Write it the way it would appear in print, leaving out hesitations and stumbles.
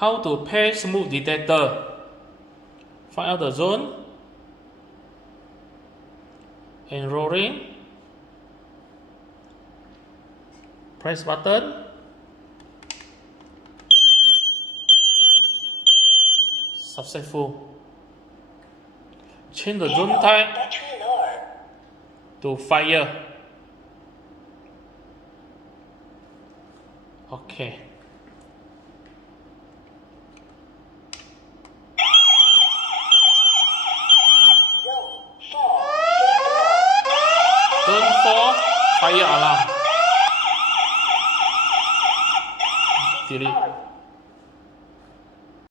How to pair smoke detector. Find out the zone. Enrolling. Press button. Successful. Change the zone type to fire. Okay. Zone 4, fire alarm. Delete.